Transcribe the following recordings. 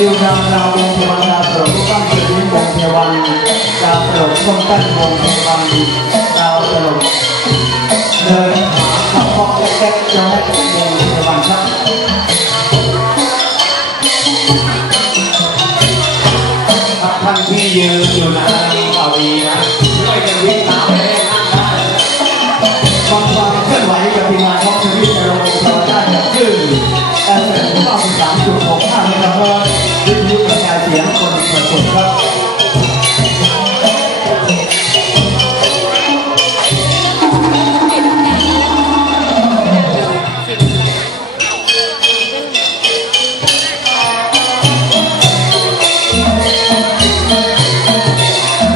nhiều năm là vùng địa bàn là tổ quốc tăng từ đến vùng địa bàn là tổ công tác vùng địa bàn là tổ nơi học học cách cách cho hết vùng địa bàn khác học hành thi nhiều điều này ฟังความเคลื่อนไวกับทีมงานของชีวิตในระบบต่อได้กัคลื่นอเซนต์ข้าสามจุรับว่าวิกระจายเสียงกว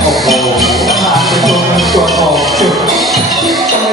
อ้โหผ่จนมันตรวจ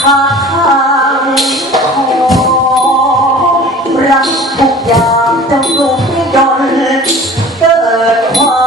ขาทางขอรักทุกอย่างจะลุกให้ดนเกิดความ